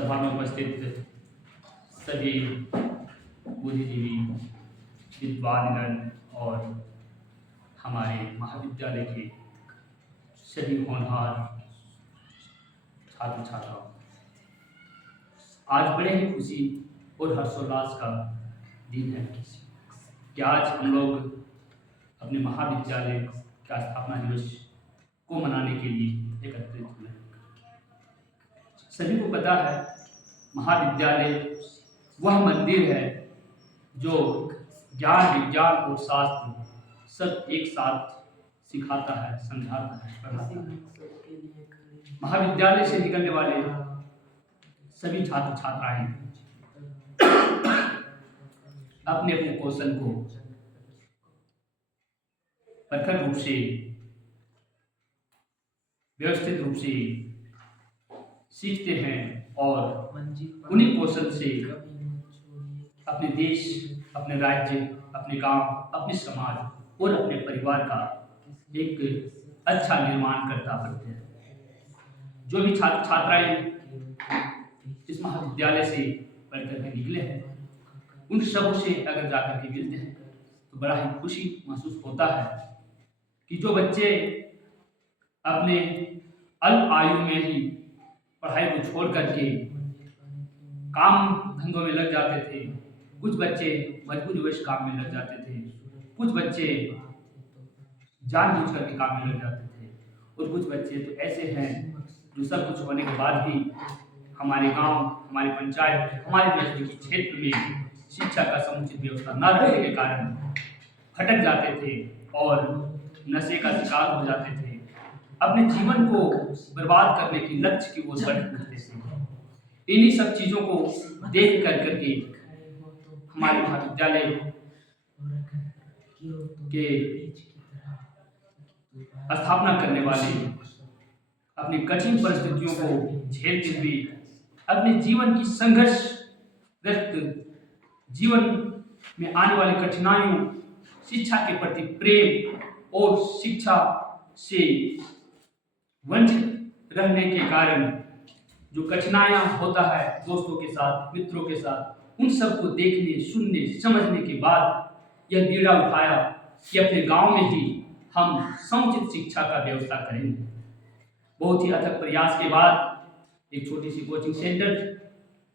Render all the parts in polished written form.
सभा में उपस्थित सभी बुद्धिजीवी, विद्वानगण और हमारे महाविद्यालय के सभी होनहार छात्र छात्राओं, आज बड़े ही खुशी और हर्षोल्लास का दिन है कि आज हम लोग अपने महाविद्यालय का स्थापना दिवस को मनाने के लिए एकत्रित हुए। सभी को पता है, महाविद्यालय वह मंदिर है जो ज्ञान, विज्ञान और शास्त्र सब एक साथ सिखाता है, समझाता है, पढ़ाता है। महाविद्यालय से निकलने वाले सभी छात्र छात्राएं अपने अपने कौशल को प्रखर रूप से, व्यवस्थित रूप से सीखते हैं और उन्हीं कौशल से अपने देश, अपने राज्य, अपने गांव, अपने समाज और अपने परिवार का एक अच्छा निर्माण करता बनते हैं। जो भी छात्र छात्राएं इस महाविद्यालय से पढ़ करके निकले हैं, उन सबों से अगर जाकर के मिलते हैं तो बड़ा ही खुशी महसूस होता है कि जो बच्चे अपने अल्प आयु में ही पढ़ाई को छोड़ करके काम धंधों में लग जाते थे, कुछ बच्चे मजबूरीवश काम में लग जाते थे, कुछ बच्चे जानबूझ करके काम में लग जाते थे और कुछ बच्चे तो ऐसे हैं जो सब कुछ होने के बाद भी हमारे गांव, हमारे पंचायत, हमारे नजदीकी क्षेत्र में शिक्षा का समुचित व्यवस्था न रहने के कारण भटक जाते थे और नशे का शिकार हो जाते थे, अपने जीवन को बर्बाद करने की लक्ष्य की ओर बढ़ते थे। इन्हीं सब चीजों को देख कर करके हमारे महाविद्यालय के स्थापना करने वाले अपनी कठिन परिस्थितियों को झेलते हुए अपने जीवन की संघर्षग्रस्त जीवन में आने वाली कठिनाइयों, शिक्षा के प्रति प्रेम और शिक्षा से वंचित रहने के कारण जो कठिनाइयां होता है दोस्तों के साथ, मित्रों के साथ, उन सबको देखने, सुनने, समझने के बाद यह बीड़ा उठाया कि अपने गांव में ही हम समुचित शिक्षा का व्यवस्था करेंगे। बहुत ही अथक प्रयास के बाद एक छोटी सी कोचिंग सेंटर,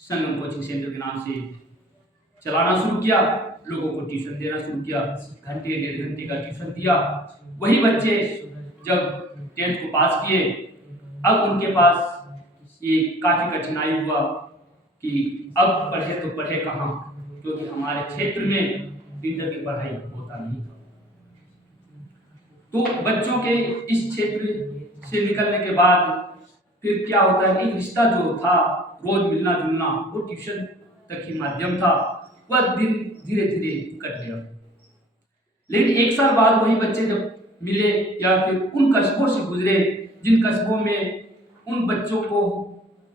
संगम कोचिंग सेंटर के नाम से चलाना शुरू किया, लोगों को ट्यूशन देना शुरू किया, घंटे डेढ़ घंटे का ट्यूशन दिया। वही बच्चे जब 10th को पास किए, अब उनके पास ये काफी कठिनाई हुआ कि अब पढ़े तो पढ़े कहाँ, क्योंकि हमारे क्षेत्र में इंटर की पढ़ाई होता नहीं था। तो बच्चों के इस क्षेत्र से निकलने के बाद फिर क्या होता है, एक रिश्ता जो था रोज मिलना जुलना, वो ट्यूशन तक ही माध्यम था, वह दिन धीरे धीरे कट गया। लेकिन एक साल बाद वही बच्चे जब मिले या फिर उन कस्बों से गुजरे जिन कस्बों में उन बच्चों को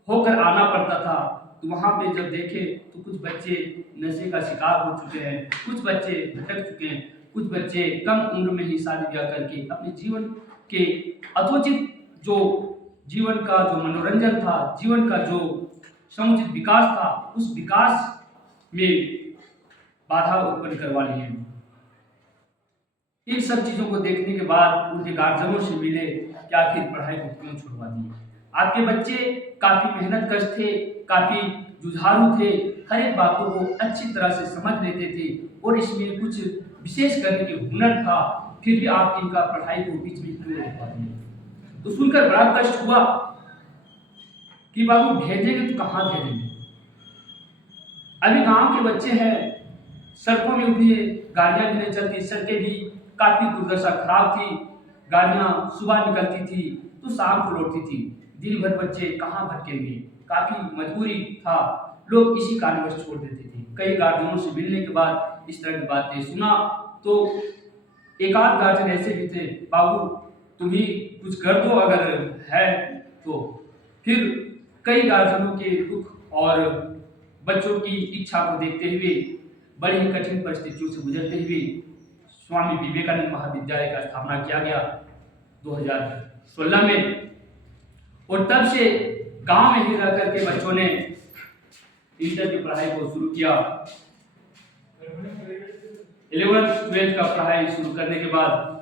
होकर आना पड़ता था, तो वहां पे जब देखे तो कुछ बच्चे नशे का शिकार हो चुके हैं, कुछ बच्चे भटक चुके हैं, कुछ बच्चे कम उम्र में ही शादी ब्याह करके अपने जीवन के यथोचित जो जीवन का जो मनोरंजन था, जीवन का जो समुचित विकास था, उस विकास में बाधा उत्पन्न करवा ली है। इन सब चीजों को देखने के बाद उनके गार्जियनों से मिले कि आखिर पढ़ाई को क्यों छुड़वा दी। आपके बच्चे काफी मेहनतकश थे, काफी जुझारू थे, हर एक बातों को अच्छी तरह से समझ लेते थे और इसमें कुछ विशेष करने के हुनर था, फिर भी आप इनका पढ़ाई को बीच में क्यों रोकवा दिए। तो सुनकर बड़ा कष्ट हुआ कि बाबू भेजेंगे तो कहाँ भेजेंगे। अभी गांव के बच्चे हैं, सड़कों में उतनी गाड़ियां भी नहीं चलती, सड़कें भी काफी दुर्दशा खराब थी, गाड़ियां सुबह निकलती थी तो शाम को लौटती थी, दिन भर बच्चे कहाँ भटकेंगे, काफी मजबूरी था, लोग इसी कारणवश छोड़ देते थे। कई गार्जियनों से मिलने के बाद इस तरह की बातें सुना तो एक आध गार्जियन ऐसे भी थे, बाबू तुम ही कुछ कर दो अगर है तो। फिर कई गार्जियनों के दुख और बच्चों की इच्छा को देखते हुए बड़ी ही कठिन परिस्थितियों से गुजरते हुए स्वामी विवेकानंद महाविद्यालय का स्थापना किया गया 2016 में, और तब से गांव में ही रह करके बच्चों ने इंटर की पढ़ाई को शुरू किया। 11th-12th का पढ़ाई शुरू करने के बाद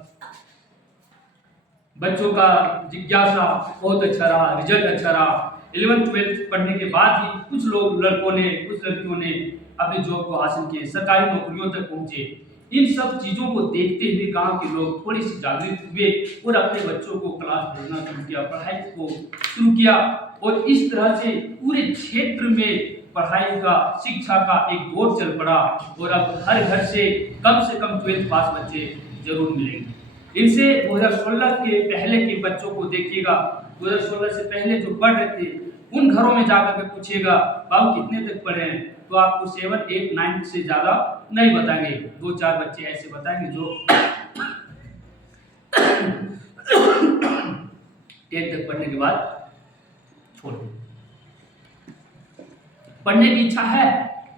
बच्चों का जिज्ञासा बहुत अच्छा रहा, रिजल्ट अच्छा रहा। 11th-12th पढ़ने के बाद ही कुछ लड़कों ने, कुछ लड़कियों ने अपनी जॉब को हासिल किए, सरकारी नौकरियों तक पहुंचे। इन सब चीजों को देखते हुए गांव के लोग थोड़ी सी जागृत हुए और अपने बच्चों को क्लास भेजना शुरू किया, पढ़ाई को शुरू किया और इस तरह से पूरे क्षेत्र में पढ़ाई का, शिक्षा का एक दौर चल पड़ा और अब हर घर से कम 12th पास बच्चे जरूर मिलेंगे। इनसे 2016 के पहले के बच्चों को देखिएगा, 2016 से पहले जो पढ़ रहे थे उन घरों में जाकर के पूछिएगा बाबू कितने तक पढ़े हैं, तो आपको 7, 8, 9 से ज्यादा नहीं बताएंगे। 2-4 बच्चे ऐसे बताएंगे जो 10th तक पढ़ने के बाद छोड़ दें। पढ़ने की इच्छा है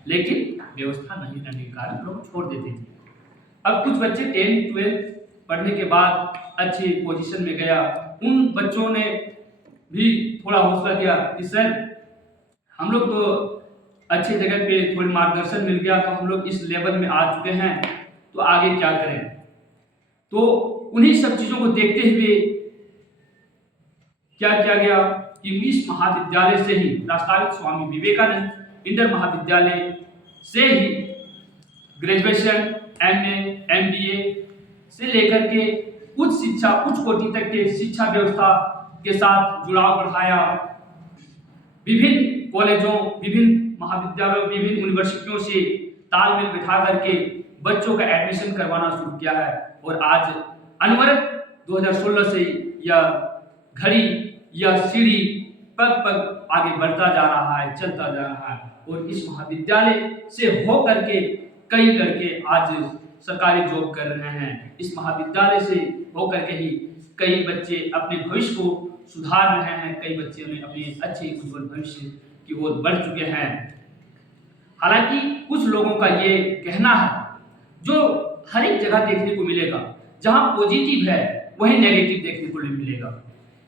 लेकिन व्यवस्था नहीं रहने के कारण लोग छोड़ देते थे। अब कुछ बच्चे 10th-12th पढ़ने के बाद अच्छी पोजीशन में गया, उन बच्चों ने भी थोड़ा हौसला दिया कि सर हम लोग तो अच्छी जगह पे थोड़ी मार्गदर्शन मिल गया तो हम लोग इस लेवल में आ चुके हैं, तो आगे क्या करें। तो उन्हीं सब चीजों को देखते हुए क्या किया गया कि इस महाविद्यालय से ही, राष्ट्रपिता स्वामी विवेकानंद इंटर महाविद्यालय से ही ग्रेजुएशन, MA, MBA से लेकर के उच्च शिक्षा, उच्च कोटि तक के शिक्षा व्यवस्था के साथ जुड़ाव बढ़ाया। विभिन्न कॉलेजों, विभिन्न महाविद्यालयों, विभिन्न यूनिवर्सिटियों से तालमेल बिठा करके बच्चों का एडमिशन करवाना शुरू किया है और आज अनवरत 2016 से यह घड़ी या सीढ़ी पग पग आगे बढ़ता जा रहा है, चलता जा रहा है और इस महाविद्यालय से हो करके कई लड़के आज सरकारी जॉब कर रहे हैं। इस महाविद्यालय से होकर के ही कई बच्चे अपने भविष्य को सुधार रहे हैं, कई बच्चे ने अपने अच्छे उज्जवल भविष्य की ओर बढ़ चुके हैं। हालांकि कुछ लोगों का ये कहना है जो हर एक जगह देखने को मिलेगा, जहां पॉजिटिव है वहीं नेगेटिव देखने को मिलेगा।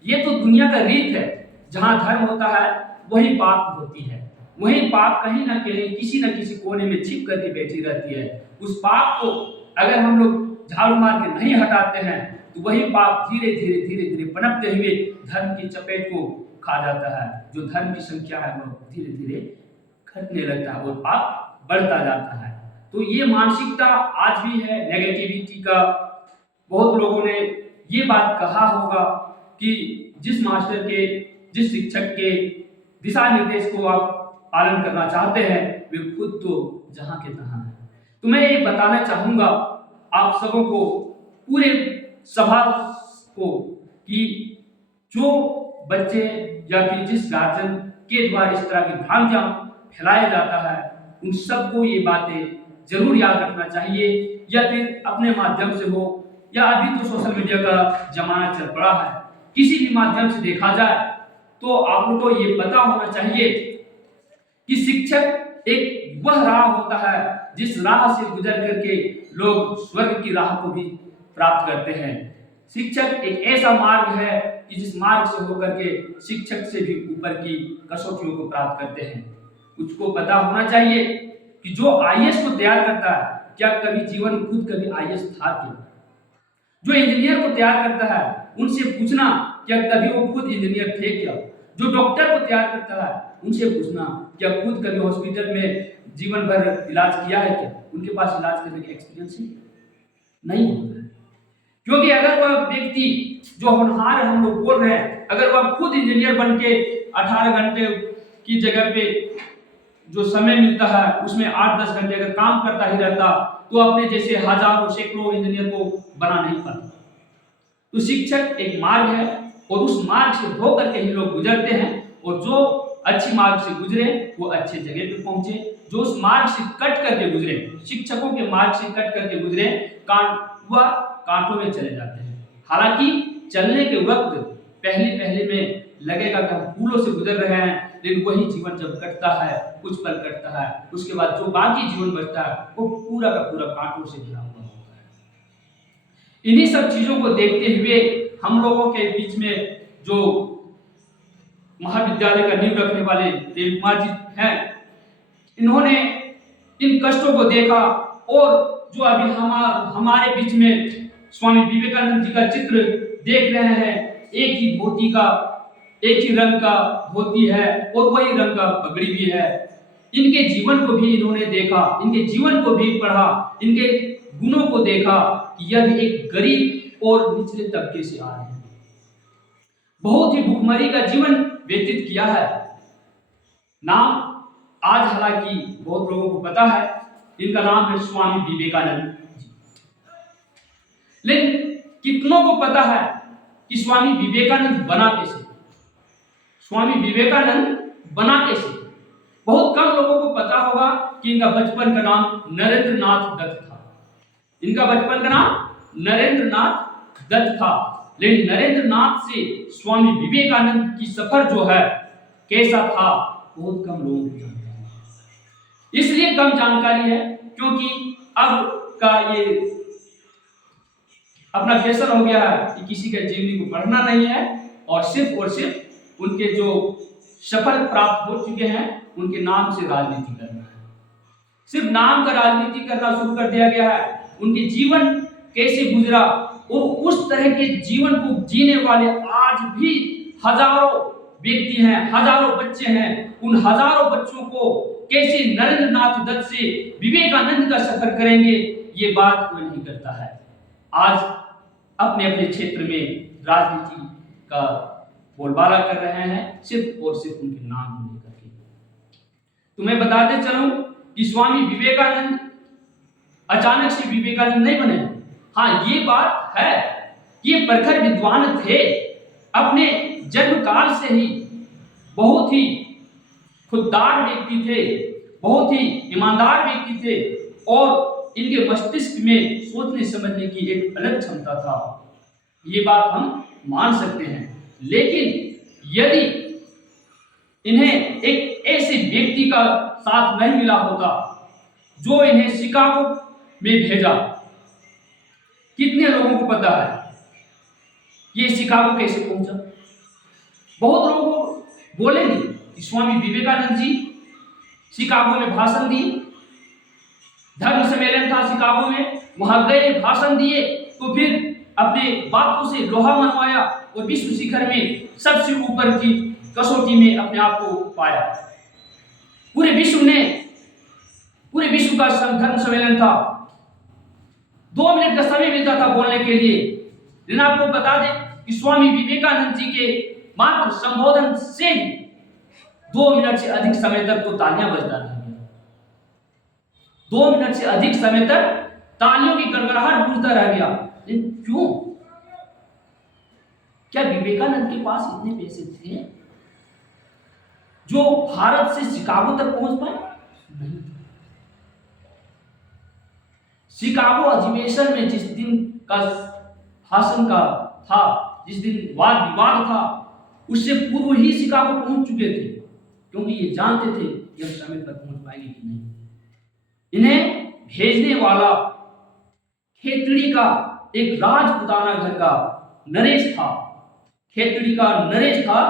ये तो दुनिया का रीत है, जहां धर्म होता है वहीं पाप होती है, वहीं पाप कहीं ना कहीं किसी न किसी कोने में छिप करके बैठी रहती है। उस पाप को अगर हम लोग झाड़ू मार के नहीं हटाते हैं तो वही पाप धीरे धीरे पनपते हुए धर्म की चपेट को खा जाता है। जो धर्म की संख्या है वो धीरे धीरे घटने लगता है और पाप बढ़ता जाता है। तो ये मानसिकता आज भी है नेगेटिविटी का। बहुत लोगों ने ये बात कहा होगा कि जिस मास्टर के, जिस शिक्षक के दिशा निर्देश को आप पालन करना चाहते हैं वे खुद तो जहां के तहां है। तो मैं ये बताना चाहूंगा आप सबों को, पूरे सभा को, कि जो बच्चे या फिर जिस गार्जियन के द्वारा इस तरह की भ्रांतियां फैलाया जाता है उन सबको ये बातें जरूर याद रखना चाहिए, या फिर अपने माध्यम से हो, या अभी तो सोशल मीडिया का जमाना चल पड़ा है, किसी भी माध्यम से देखा जाए तो आप लोगों को ये पता होना चाहिए कि शिक्षक एक वह राह होता है जिस राह से गुजर करके लोग स्वर्ग की राह को भी प्राप्त करते हैं। शिक्षक एक ऐसा मार्ग है कि जिस मार्ग से होकर के शिक्षक से भी ऊपर की कसौटियों को प्राप्त करते हैं। उसको पता होना चाहिए कि जो IAS को तैयार करता है, क्या कभी जीवन में खुद कभी IAS था क्या? जो इंजीनियर को तैयार करता है उनसे पूछना क्या कभी वो खुद इंजीनियर थे क्या? जो डॉक्टर को तैयार करता है उनसे पूछना क्या खुद कभी हॉस्पिटल में जीवन भर इलाज किया है क्या? उनके पास इलाज करने का एक्सपीरियंस नहीं होता है। क्योंकि अगर वह व्यक्ति जो होनहार हम लोग बोल रहे हैं, अगर वह खुद इंजीनियर बन के 18 घंटे की जगह पे जो समय मिलता है उसमें 8-10 घंटे अगर काम करता ही रहता तो अपने जैसे हजारों सैकड़ों इंजीनियर को बना नहीं पाता। तो शिक्षक एक मार्ग है और उस मार्ग से होकर के ही लोग गुजरते हैं, और जो अच्छी मार्ग से गुजरे वो अच्छे जगह पे पहुंचे, जो उस मार्ग से कट करके गुजरे, शिक्षकों के मार्ग से कट करके गुजरे, वह कांटों में चले जाते हैं। हालांकि चलने के वक्त पहले में लगेगा कि हम फूलों से गुजर रहे हैं, लेकिन वही जीवन जब कटता है, कुछ पल कटता है, उसके बाद जो बाकी जीवन बचता है वो पूरा का पूरा कांटों से घिरा हुआ होता है। इन्हीं सब चीजों को देखते हुए हम लोगों के बीच में जो महाविद्यालय का नींव रखने वाले देव कुमार जी हैं। इन्होंने इन कष्टों को देखा और जो अभी हमारे बीच में स्वामी विवेकानंद जी का चित्र देख रहे हैं, एक ही धोती का, एक ही रंग का धोती है और वही रंग का पगड़ी भी है। इनके जीवन को भी इन्होंने देखा, इनके जीवन को भी पढ़ा, इनके गुणों को देखा कि यह एक गरीब और निचले तबके से आ रहे हैं, बहुत ही भूखमरी का जीवन व्यतीत किया है। नाम आज हालांकि बहुत लोगों को पता है, इनका नाम है स्वामी विवेकानंद जी। लेकिन कितनों को पता है कि स्वामी विवेकानंद बना कैसे? स्वामी विवेकानंद बना कैसे? बहुत कम लोगों को पता होगा कि इनका बचपन का नाम नरेंद्र नाथ दत्त था। इनका बचपन का नाम नरेंद्र नाथ दत्त था। लेकिन नरेंद्र नाथ से स्वामी विवेकानंद की सफर जो है कैसा था, बहुत कम लोगों को जानते हैं। इसलिए कम जानकारी है क्योंकि अब का ये अपना फैशन हो गया है कि किसी के जीवनी को पढ़ना नहीं है और सिर्फ उनके जो सफल प्राप्त हो चुके हैं उनके नाम से राजनीति करना है। सिर्फ नाम का राजनीति करना शुरू कर दिया गया है। उनके जीवन कैसे गुजरा और उस तरह के जीवन को जीने वाले आज भी हजारों व्यक्ति हैं, हजारों बच्चे हैं। उन हजारों बच्चों को कैसे नरेंद्र नाथ दत्त से विवेकानंद का सफर करेंगे, ये बात कोई नहीं करता है। आज अपने अपने क्षेत्र में राजनीति का बोलबाला कर रहे हैं, सिर्फ और सिर्फ उनके नाम को लेकर के। तो मैं बताते चलूं कि स्वामी विवेकानंद अचानक से विवेकानंद नहीं बने। हाँ, ये बात है, ये प्रखर विद्वान थे। अपने जन्म काल से ही बहुत ही खुददार व्यक्ति थे, बहुत ही ईमानदार व्यक्ति थे और इनके मस्तिष्क में सोचने समझने की एक अलग क्षमता था। ये बात हम मान सकते हैं। लेकिन यदि इन्हें एक ऐसे व्यक्ति का साथ नहीं मिला होता जो इन्हें शिकागो में भेजा, कितने लोगों को पता है ये शिकागो कैसे पहुंचा? बहुत लोग बोलेंगे कि स्वामी विवेकानंद जी शिकागो में भाषण दिए, धर्म सम्मेलन था शिकागो में, वहां गए, भाषण दिए, तो फिर अपने बातों से लोहा मनवाया और विश्व शिखर में सबसे ऊपर की कसौटी में अपने आप को पाया। पूरे विश्व का धर्म सम्मेलन था, 2 मिनट का समय मिलता था बोलने के लिए। लेकिन आपको बता दें कि स्वामी विवेकानंद जी के मात्र संबोधन से 2 मिनट से अधिक समय तक तो तालियां बजता रह गया। 2 मिनट से अधिक समय तक तालियों की गड़गड़ाहट गूंजता रह गया। लेकिन क्यों? क्या विवेकानंद के पास इतने पैसे थे जो भारत से शिकागो तक पहुंच पाए? नहीं। शिकागो अधिवेशन में जिस दिन का भाषण का था, जिस दिन वाद विवाद था, उससे पूर्व ही शिकागो पहुंच चुके थे, क्योंकि ये जानते थे कि हम समय पर पहुंच पाएंगे कि नहीं। इन्हें भेजने वाला खेतड़ी का एक राजपुताना घर का नरेश था। खेतड़ी का नरेश था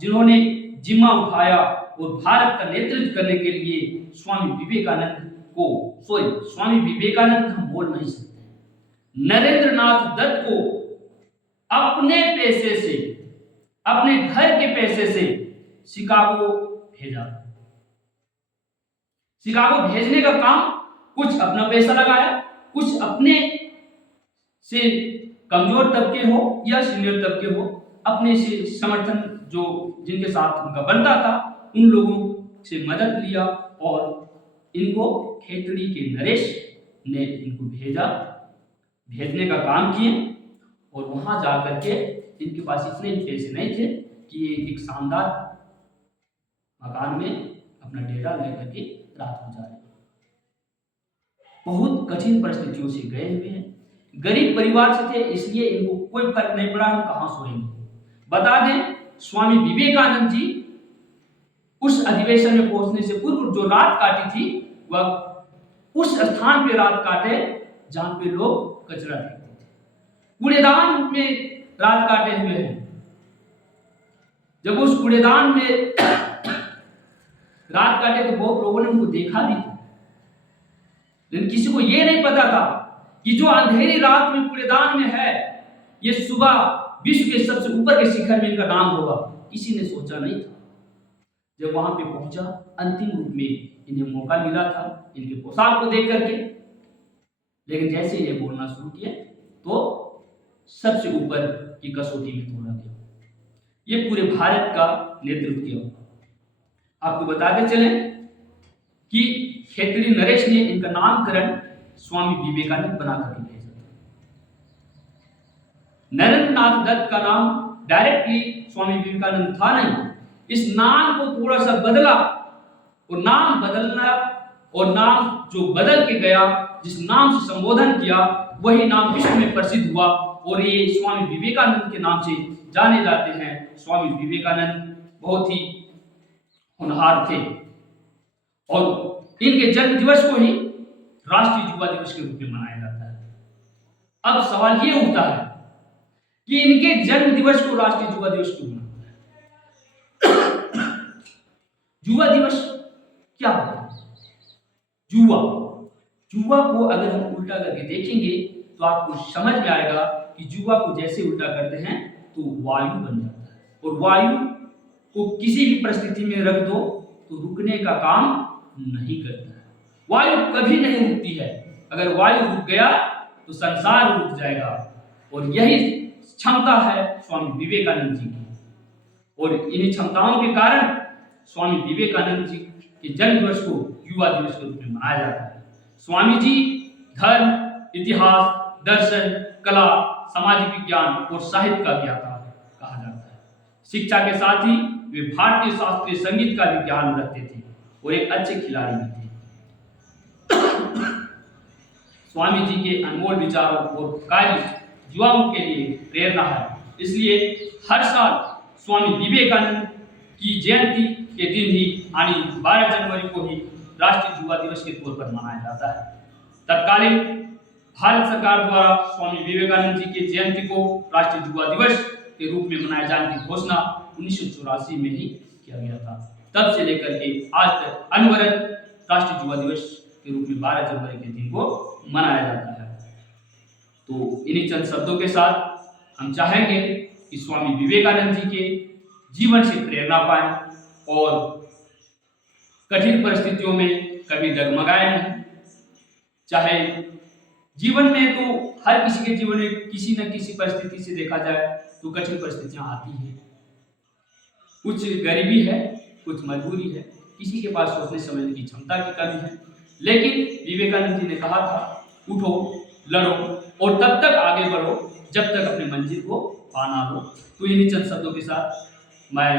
जिन्होंने जिम्मा उठाया और भारत का नेतृत्व करने के लिए स्वामी विवेकानंद हम बोल नहीं सकते, नरेंद्र नाथ दत्त को अपने पैसे से, अपने घर के पैसे से शिकागो भेजा। शिकागो भेजने का काम कुछ अपना पैसा लगाया, कुछ अपने से कमजोर तबके हो या सीनियर तबके हो, अपने से समर्थन जो जिनके साथ उनका बनता था, उन लोगों से मदद लिया और इनको खेतड़ी के नरेश ने इनको भेजने का काम किए। और वहां जाकर के इनके पास इतने पैसे नहीं थे कि ये एक शानदार मकान में अपना डेरा लेकर के रात गुजारे। बहुत कठिन परिस्थितियों से गए हुए हैं, गरीब परिवार से थे, इसलिए इनको कोई फर्क नहीं पड़ा हम कहां सोएंगे। बता दें, स्वामी विवेकानंद जी उस अधिवेशन में पहुंचने से पूर्व जो रात काटी थी, वह उस स्थान पे रात काटे जहां पे लोग कचरा फेंकते थे, कूड़ेदान में रात काटे हुए हैं। जब उस कूड़ेदान में रात काटे तो बहुत लोगों ने उनको देखा भी था, लेकिन किसी को यह नहीं पता था कि जो अंधेरी रात में कूड़ेदान में है, ये सुबह विश्व के सबसे ऊपर के शिखर में इनका नाम होगा। किसी ने सोचा नहीं था। जब वहां पे पहुंचा, अंतिम रूप में इन्हें मौका मिला था इनके पोशाक को देख करके, लेकिन जैसे ये बोलना शुरू किए तो सबसे ऊपर की कसौटी में तोड़ा गया। ये पूरे भारत का नेतृत्व किया। आपको बताते चले कि खेतड़ी नरेश ने इनका नामकरण स्वामी विवेकानंद बना करके भेजा था। नरेंद्र नाथ दत्त का नाम डायरेक्टली स्वामी विवेकानंद था नहीं, इस नाम को थोड़ा सा बदला, और नाम बदलना और नाम जो बदल के गया, जिस नाम से संबोधन किया, वही नाम विश्व में प्रसिद्ध हुआ और ये स्वामी विवेकानंद के नाम से जाने जाते हैं। स्वामी विवेकानंद बहुत ही होनहार थे और इनके जन्म दिवस को ही राष्ट्रीय युवा दिवस के रूप में मनाया जाता है। अब सवाल ये उठता है कि इनके जन्म दिवस को राष्ट्रीय युवा दिवस क्यों मनाते हैं? युवा दिवस क्या होता है? युवा को अगर हम उल्टा करके देखेंगे तो आपको समझ में आएगा कि युवा को जैसे उल्टा करते हैं तो वायु बन जाता है, और वायु को किसी भी परिस्थिति में रख दो तो रुकने का काम नहीं करता है। वायु कभी नहीं रुकती है। अगर वायु रुक गया तो संसार रुक जाएगा, और यही क्षमता है स्वामी विवेकानंद जी की। और इन्हीं क्षमताओं के कारण स्वामी विवेकानंद जी के जन्म दिवस को युवा दिवस के रूप में मनाया जाता है। स्वामी जी धर्म, इतिहास, दर्शन, कला, सामाजिक विज्ञान और साहित्य का ज्ञाता कहा जाता है। शिक्षा के साथ ही वे भारतीय शास्त्रीय संगीत का भी ज्ञान रखते थे और एक अच्छे खिलाड़ी भी थे। स्वामी जी के अनमोल विचारों और कार्य युवाओं के लिए प्रेरणा है। इसलिए हर साल स्वामी विवेकानंद की जयंती के दिन ही यानी 12 जनवरी को ही राष्ट्रीय युवा दिवस के तौर पर मनाया जाता है। तत्कालीन भारत सरकार द्वारा स्वामी विवेकानंद जी के जयंती को राष्ट्रीय युवा दिवस के रूप में मनाए जाने की घोषणा 1984 में ही किया गया था। तब से लेकर के आज तक अनवरत राष्ट्रीय युवा दिवस के रूप में 12 जनवरी के दिन को मनाया जाता है। तो इन्हीं चंद शब्दों के साथ हम चाहेंगे कि स्वामी विवेकानंद जी के जीवन से प्रेरणा पाएं और कठिन परिस्थितियों में कभी डगमगाए नहीं। चाहे जीवन में तो हर किसी के जीवन में किसी न किसी परिस्थिति से देखा जाए तो कठिन परिस्थितियां आती हैं। कुछ गरीबी है, कुछ मजबूरी है, किसी के पास सोचने समझने की क्षमता की कमी है, लेकिन विवेकानंद जी ने कहा था उठो, लड़ो और तब तक आगे बढ़ो जब तक अपने मंजिल को पाना लो। तो इन्हीं चंद शब्दों के साथ मैं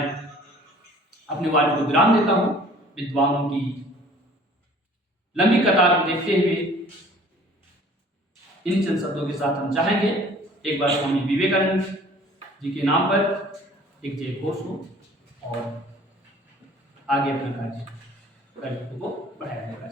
अपनी वाणी को विराम देता हूँ। विद्वानों की लंबी कतार को देखते हुए इन चंद शब्दों के साथ हम चाहेंगे एक बार स्वामी विवेकानंद जी के नाम पर एक जय घोष हो और आगे अपना कार्य को बढ़ाया जाएगा।